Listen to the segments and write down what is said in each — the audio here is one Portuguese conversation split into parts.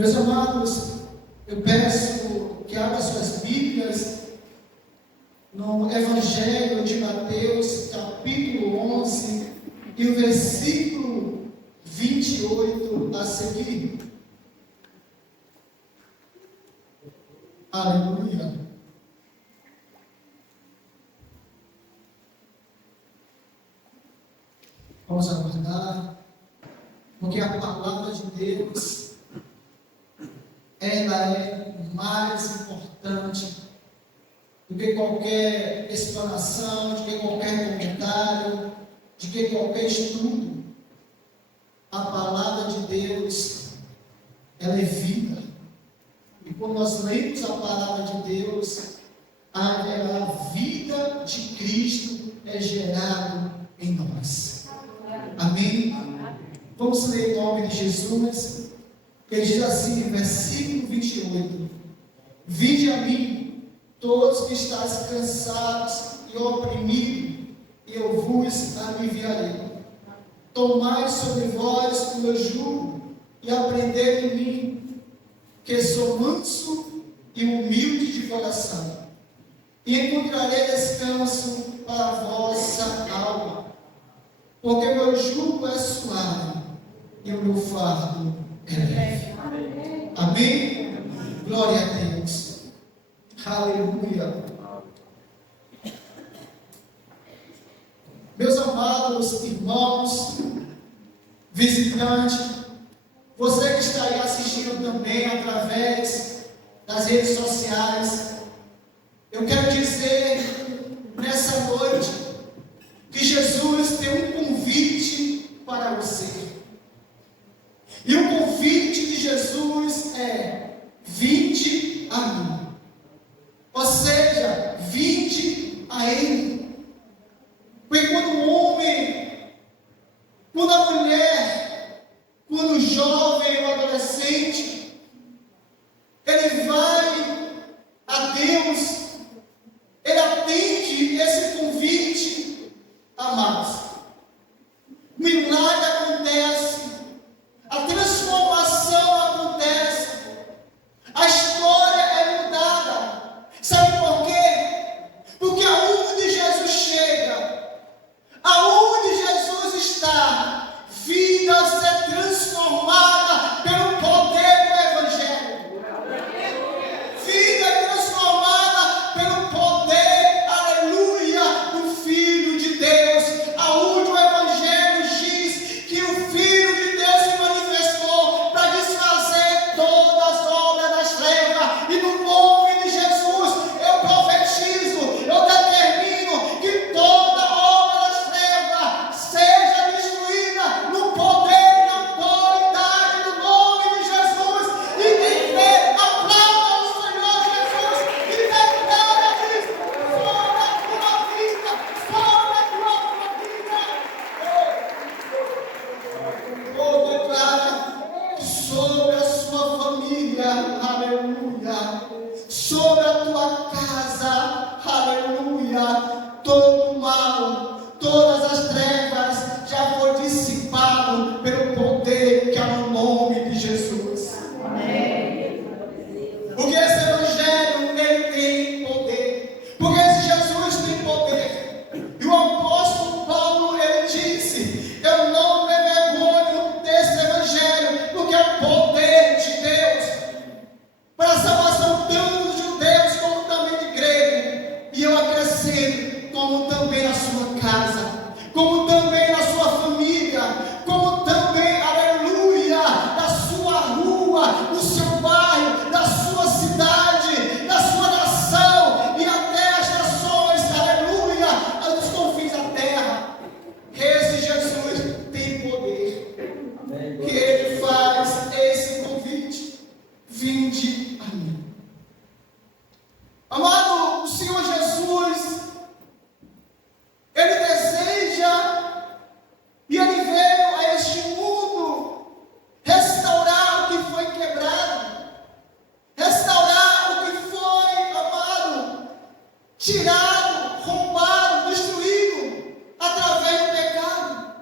Meus amados, eu peço que abra suas Bíblias no Evangelho de Mateus, capítulo 11, e o versículo 28 a seguir. Aleluia. Vamos aguardar, porque a palavra de Deus, ela é mais importante do que qualquer explanação, de que qualquer comentário, de que qualquer estudo. A palavra de Deus, ela é vida. E quando nós lemos a palavra de Deus, a vida de Cristo é gerada em nós. Amém? Vamos ler em nome de Jesus. Ele diz assim, versículo 28: Vinde a mim, todos que estáis cansados e oprimidos, e eu vos aliviarei. Tomai sobre vós o meu jugo, e aprendei em mim, que sou manso e humilde de coração, e encontrarei descanso para a vossa alma, porque meu jugo é suave e o meu fardo é leve. Amém? Glória a Deus. Aleluia. Meus amados irmãos, visitantes, você que está aí assistindo também através das redes sociais, eu quero dizer nessa noite que Jesus tem um convite para você. E o convite de Jesus é: vinde a mim. Ou seja, vinde a Ele. Porque quando o homem, quando a mulher, quando o jovem, o adolescente, ele vai a Deus, ele atende esse convite, amados. Milagre acontece, a transformação acontece, a história é mudada. Sabe por quê? Porque aonde Jesus chega, aonde Jesus está, vidas é transformada pelo poder do Evangelho. Vida é transformada pelo poder, aleluia, do Filho de Deus. Aonde o Evangelho diz que o Filho de Deus se manifestou para desfazer todas as obras das trevas. E no nome de Jesus, eu profetizo, eu determino que toda obra das trevas seja destruída no poder e na autoridade do nome de Jesus. E quem crê, aplauda o Senhor Jesus e declara isso sobre a tua vida, sobre a tua família. Vou declarar sobre a sua família, aleluia, sobre a tua casa, aleluia, todo o mal, todas as trevas já foi dissipado pelo poder que há no nome de Jesus. Porque esse Evangelho, ele tem poder, porque esse Jesus tem poder. E o apóstolo Paulo, ele disse: eu não me envergonho desse Evangelho, porque é o poder de Deus para a salvação tanto dos judeus como também de grego. E eu acrescento, como também na sua casa, como também na sua família, como também, aleluia, na sua rua, no seu bairro, na sua cidade, na sua nação e até as nações, aleluia, dos confins da terra. Esse Jesus tem poder. Que ele faz esse convite: vinde a mim. Amado, o Senhor Jesus, ele deseja e ele veio a este mundo restaurar o que foi quebrado, restaurar o que foi, amado, tirado, roubado, destruído através do pecado.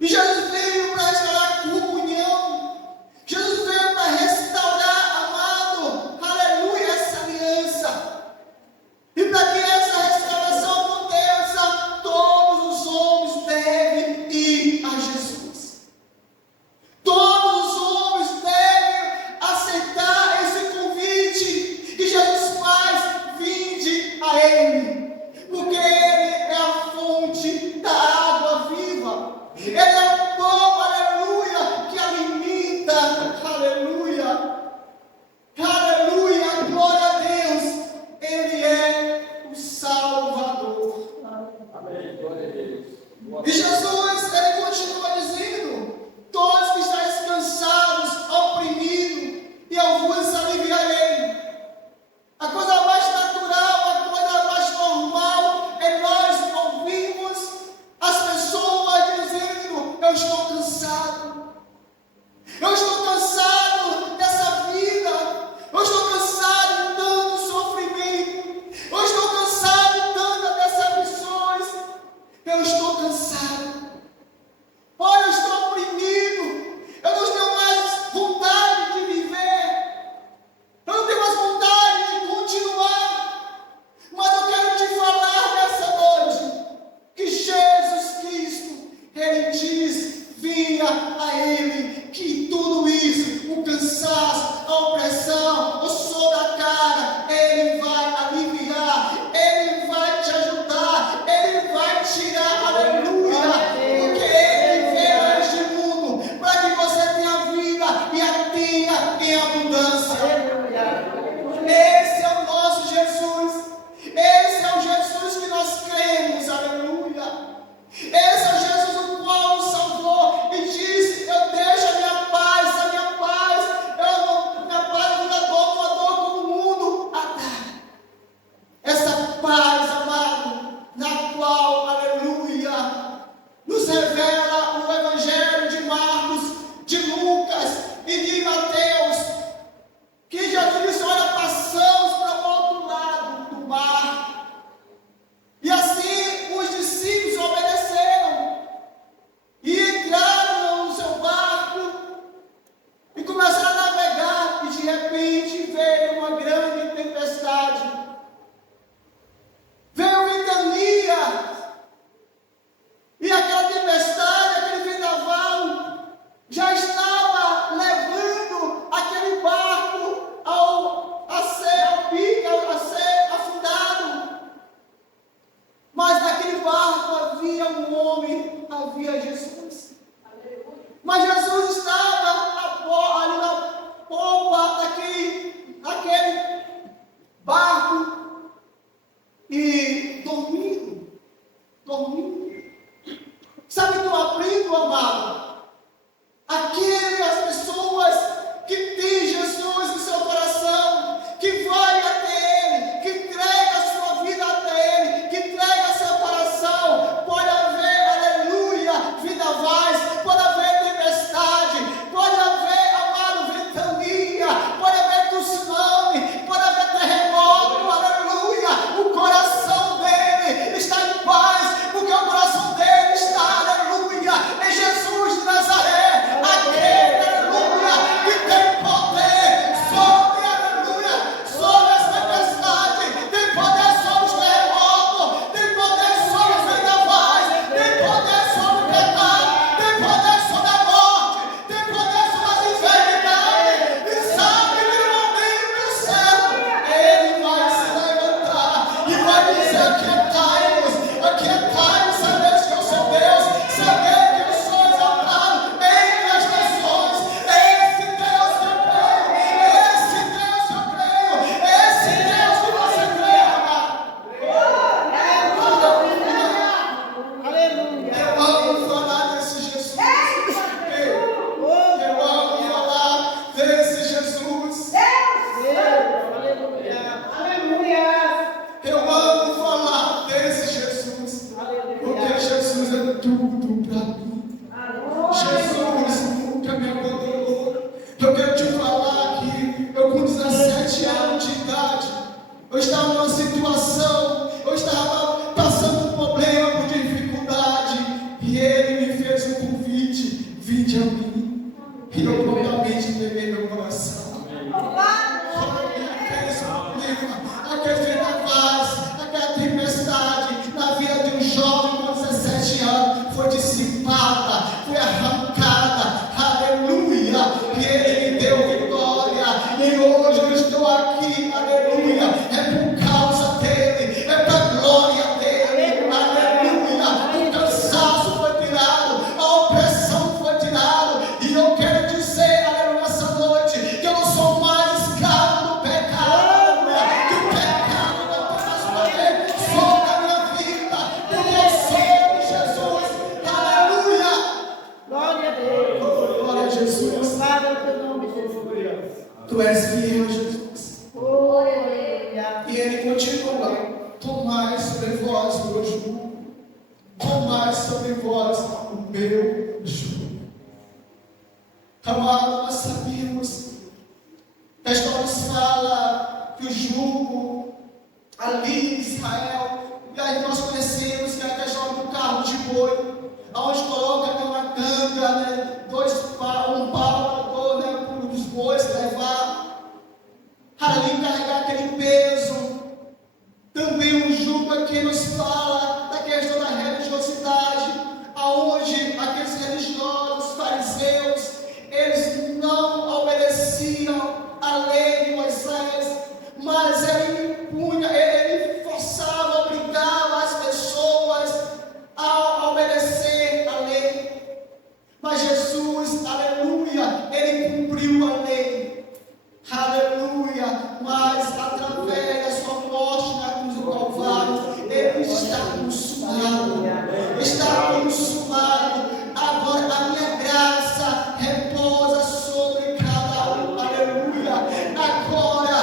E Jesus veio para restaurar a comunhão. Jesus veio Tu és fiel, Jesus. E ele continua: tomai sobre vós o meu jugo, tomai sobre vós o meu jugo. Amado, nós sabemos que a história nos fala que o jugo ali em Israel, e aí nós conhecemos que é a história do carro de boi, onde coloca uma canga, né, um pau, né, para os bois levar, ali carregar aquele peso. Também um jugo aqui nos fala da questão da religiosidade, aonde aqueles religiosos, fariseus, eles não obedeciam a lei de Moisés, mas ele impunha, ele forçava, obrigava as pessoas a obedecer a lei. Mas Jesus, aleluia, ele cumpriu a lei, aleluia, mas através da sua morte na cruz do Calvário, ele está consumado, agora a minha graça repousa sobre cada um, aleluia. Agora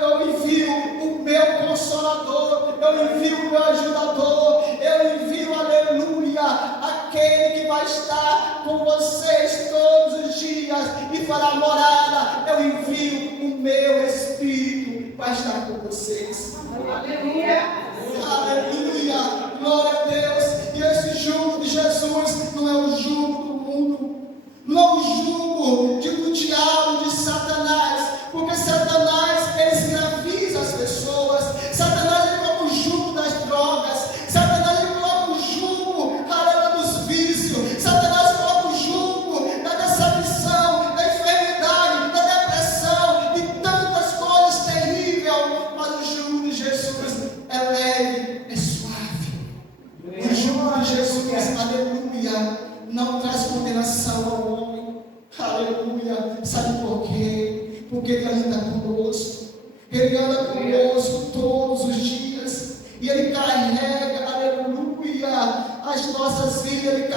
eu envio o meu Consolador, eu envio o meu ajudador, eu envio, aleluia, aquele que vai estar com vocês todos os dias e fará morada. Eu envio o meu Espírito para estar com vocês. Aleluia. Aleluia, glória a Deus. E esse jugo de Jesus não é o jugo do mundo, não é o jugo do diabo, de Satanás, porque Satanás, ele escraviza as pessoas. Satanás, ele coloca o jugo das drogas, Satanás, ele coloca o jugo, aleluia, dos vícios, Satanás coloca o jugo da decepção, da enfermidade, da depressão, de tantas coisas terríveis. Mas o jugo de Jesus é leve, é suave. O jugo de Jesus, aleluia, não traz condenação ao homem. Aleluia. Sabe por quê? Porque ele anda conosco. Ele anda conosco todos os dias. E ele carrega, aleluia, as nossas vidas. Ele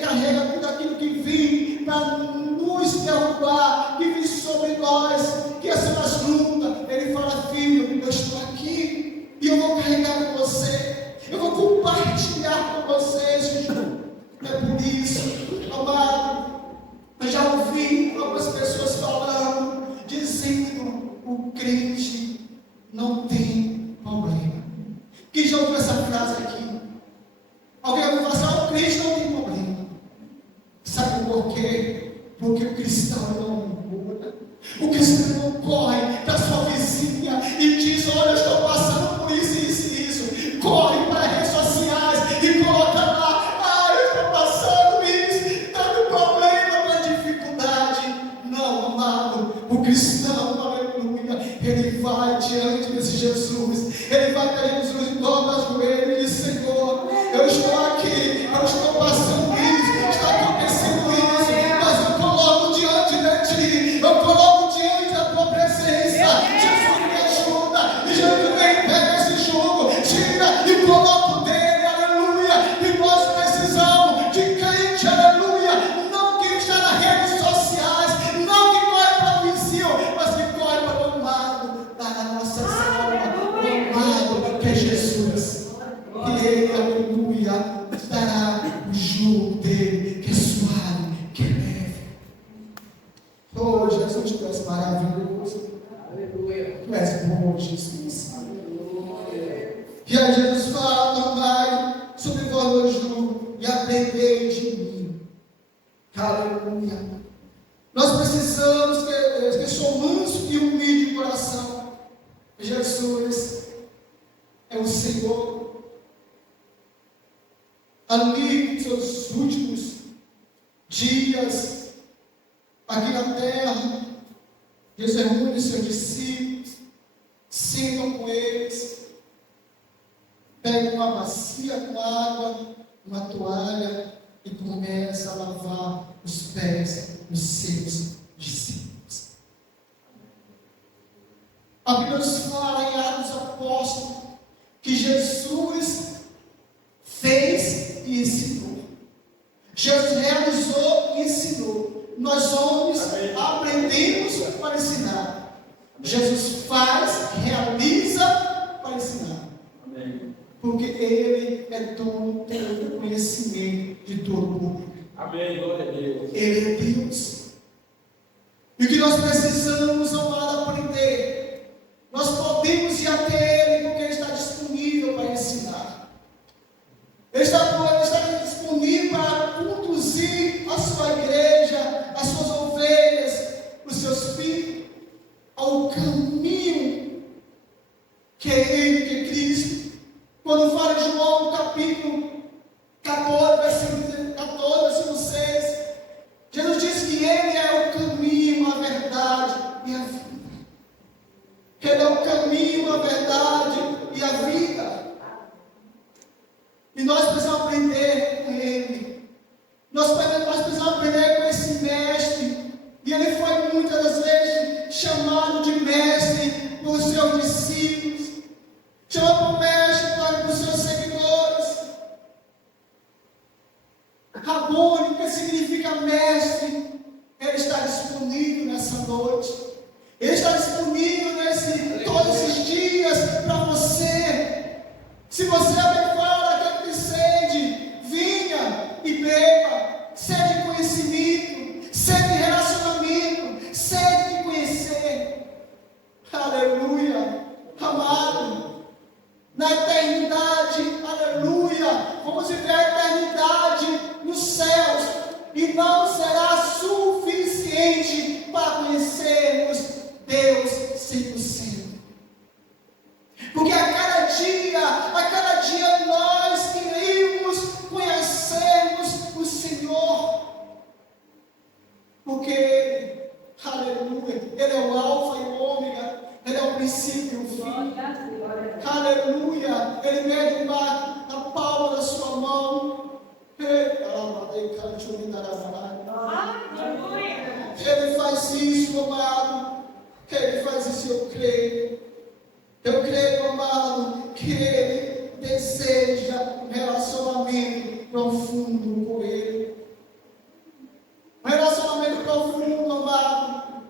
carrega tudo aquilo que vem para nos derrubar, que vem sobre nós, que são as lutas. Ele fala: filho, eu estou aqui e eu vou carregar com você, eu vou compartilhar com vocês. É por isso, amado, eu já ouvi algumas pessoas falando, dizendo: o crente não tem problema. Quem já ouviu essa frase aqui? Alguém vai falar: o crente não tem problema. Sabe por quê? Porque o cristão não muda. O cristão não corre para sua vizinha e diz: olha, eu estou passando por isso, isso e isso. Corre para as redes sociais e coloca lá: eu estou passando isso, tanto problema, tanta dificuldade. Não, amado, o cristão, aleluia, ele vai diante desse Jesus, ele vai para Jesus e dobra as joelhos e diz: Senhor, eu estou aqui, eu estou passando isso, está acontecendo isso, mas eu coloco diante de ti, eu coloco diante da tua presença. Jesus me ajuda, e Jesus vem, pega esse jugo, tira e coloca dele, aleluia. E nós precisamos de crente, aleluia, não que está nas redes sociais, não que corre para o vizinho, mas que corre para o amado da nossa alma, o amado que é Jesus. E ele, aleluia, dará o jugo dele, que é suave, que é leve. Oh, Jesus, tu és maravilhoso. Aleluia. Tu és bom, Jesus. Aleluia. E aí Jesus fala: tomai sobre vós o jugo e aprendei de mim. Aleluia. Nós precisamos que sou manso e humilde de coração. Jesus é o Senhor. Ali nos seus últimos dias aqui na terra, Jesus reúne seus discípulos, sentam com eles, pega uma bacia com água, uma toalha e começa a lavar os pés dos seus discípulos. A Bíblia nos fala em Atos dos Apóstolos que Jesus fez e ensinou. Jesus realizou e ensinou. Nós somos para ensinar. Jesus faz, realiza para ensinar. Amém. Porque Ele é dono do conhecimento de todo o público. Amém, glória a Deus. Ele é Deus. E o que nós precisamos, amado, aprender, nós podemos ir até Ele porque Ele está disponível para ensinar. Ele está disponível para conduzir a sua igreja, as suas ovelhas, os seus filhos, ao caminho que é Ele, que é Cristo. Quando fala em João, capítulo 14, versículo 14, versículo 6, Jesus diz que Ele é o caminho, a verdade e a vida. Ele é o caminho, a verdade e a vida. E nós precisamos aprender com Ele. Nós precisamos aprender com esse mestre. E Ele foi muitas das vezes chamado de mestre por seus discípulos. Chamado por mestre por seus seguidores. Rabone, que significa mestre, Ele está disponível nessa noite. Ele está disponível todos esses dias para você. Se você abençoar aquele que sede, vinha e beba. Sede de conhecimento, sede de relacionamento, sede de conhecer. Aleluia, amado. Na eternidade, aleluia, vamos viver a eternidade nos céus, e não será suficiente para conhecermos Deus 100%. Porque a cada dia nós iremos conhecermos o Senhor. Porque Ele, aleluia, Ele é o Alfa e o Ômega, Ele é o princípio e o fim. Aleluia, Ele mede o mar na palma da sua mão. Ele faz isso, amado. Ele faz isso, eu creio. Eu creio, amado, que Ele deseja um relacionamento profundo com Ele. Um relacionamento profundo, amado.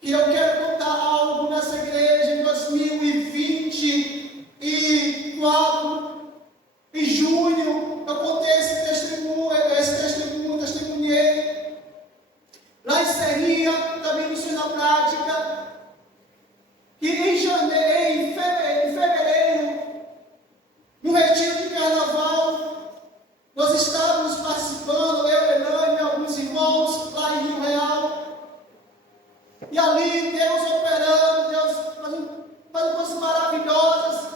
E eu quero contar algo nessa igreja em 2024. Em junho, eu contei esse testemunhei. Lá em Serrinha, também no ensino na prática. E em fevereiro, no retiro de carnaval, nós estávamos participando, eu, Elane e alguns irmãos, lá em Rio Real. E ali, Deus operando, Deus fazendo coisas maravilhosas.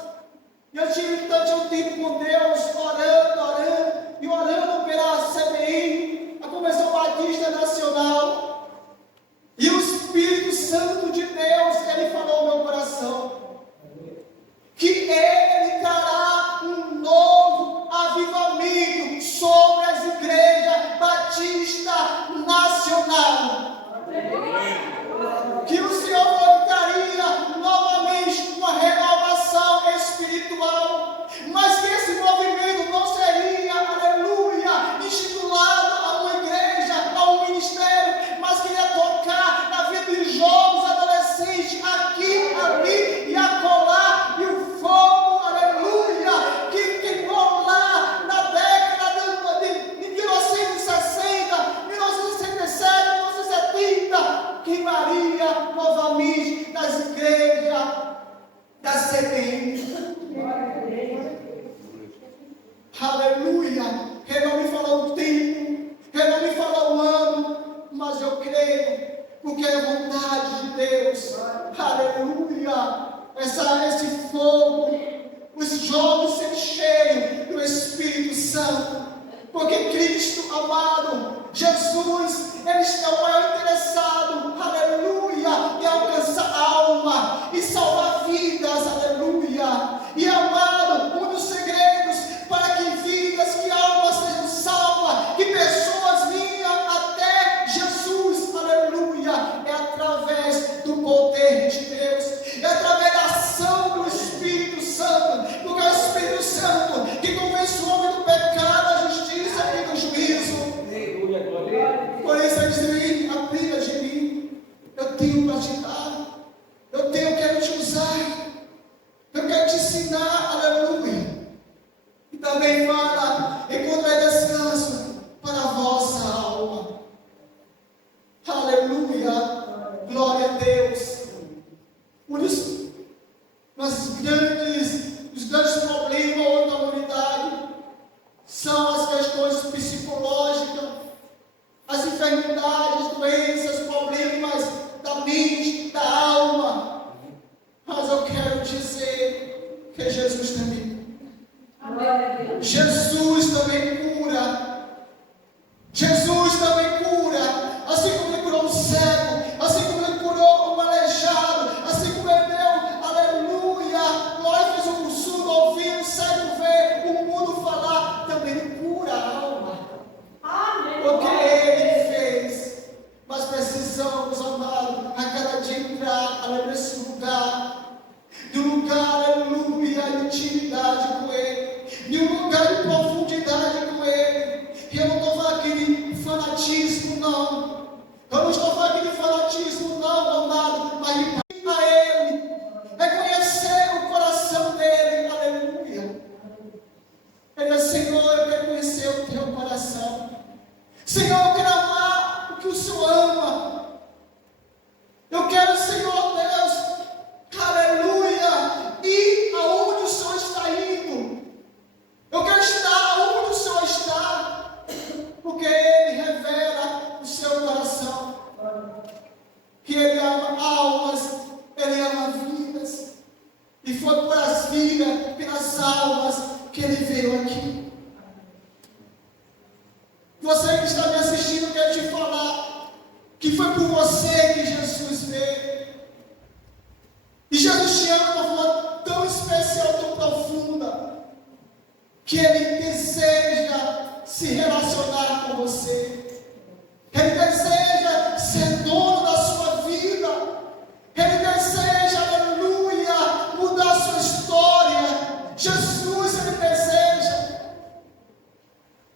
E eu tive tanto tempo com Deus, orando pela CBI, a Convenção Batista Nacional. E o Espírito Santo de Deus, Ele falou no meu coração, que Ele trará um novo avivamento sobre as igrejas Batista Nacional. Que o Senhor voltaria novamente uma renovação espiritual, mas que esse movimento não seria, aleluia, instituído a uma igreja, a um ministério, mas que ia tocar na vida dos jovens, adolescentes, aqui, ali e acolá, e o fogo, aleluia, que queimou lá na década de 1960, 1967, 1970, queimaria novamente das igrejas da CBI. Aleluia. Ele não me falou o tempo, Ele não me falou o ano, mas eu creio, porque é a vontade de Deus. Aleluia. Esse fogo, os jovens serem cheios do Espírito Santo. Porque Cristo, amado, Jesus, Ele está o maior interessado, aleluia, em alcançar a alma e salvar vidas, aleluia. E amado, um dos segredos para que vidas, que almas sejam salvas, que pessoas venham até Jesus, aleluia, é através do poder de Deus, é através da ação do Espírito Santo, porque é o Espírito Santo que convence o homem do pecado, da justiça e do juízo. Por isso ele diz: aplica de mim, eu tenho para te enfermidades, doenças, problemas da mente, da alma. Mas eu quero dizer que Jesus também cura. Jesus também cura. Jesus também cura. Assim como ele curou o cego, assim como ele curou o aleijado, assim como ele deu, aleluia, glória, fez o surdo ouvir, o cego ver, o mudo falar, também ele cura a alma. Porque ele fez. Mas precisamos, amado, a cada dia entrar, aleluia, nesse lugar, de um lugar, aleluia, de intimidade com ele, de um lugar de profundidade com ele. E eu não estou falando aqui de fanatismo, não. Eu não estou falando aqui de fanatismo, não, amado, mas de a ele, é conhecer o coração dele, aleluia. Ele é: Senhor, eu quero conhecer o teu coração. Senhor, eu quero amar o que o Senhor ama. Eu quero, Senhor Deus, aleluia, ir aonde o Senhor está indo. Eu quero estar aonde o Senhor está, porque Ele revela o seu coração. Que Ele ama almas, Ele ama vidas. E foi por as vidas, pelas almas, que Ele veio aqui. Você que está me assistindo, eu quero te falar que foi por você que Jesus veio. E Jesus te ama de uma forma tão especial, tão profunda, que Ele deseja se relacionar com você. Ele deseja ser dono da sua vida. Ele deseja, aleluia, mudar a sua história. Jesus, Ele deseja.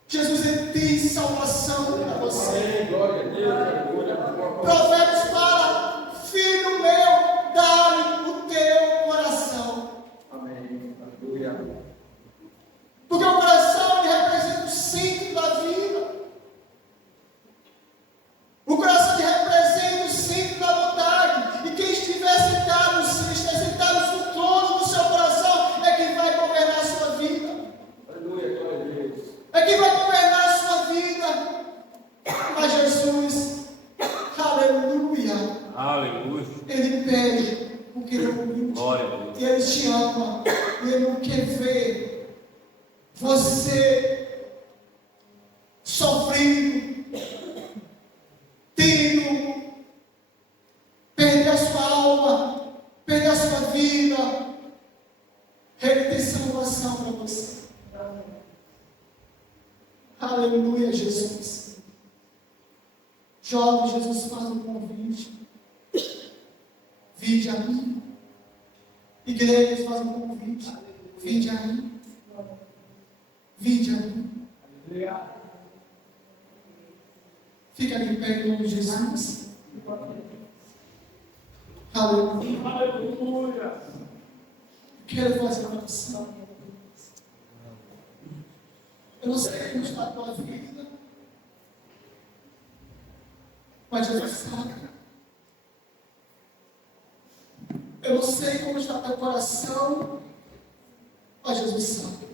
Jesus, Ele tem salvação para você. Glória a Deus, aleluia. Provérbios fala: filho meu, dá-me o teu coração. Amém. Aleluia. Porque o coração, ele representa o centro da vida. O coração, ele representa o centro da vontade. E quem estiver sentado no trono do seu coração é quem vai governar a sua vida. Aleluia, glória a Deus. É quem vai governar a sua vida. Mas Jesus, aleluia, Aleluia. Ele pede porque Ele é humilde. Glória a Deus. E Ele te ama. E Ele não quer ver você sofrendo, tendo, perder a sua alma, perder a sua vida. Ele tem salvação para você. Aleluia, Jesus. Jovem, Jesus faz um convite. Vinde a mim. Igreja faz um convite. Vinde a mim. Vinde a mim. Fica de pé em nome de Jesus. Aleluia. Aleluia. Quero fazer uma oração. Eu não sei como está a tua vida, mas Jesus sabe. Eu não sei como está teu coração, mas Jesus sabe.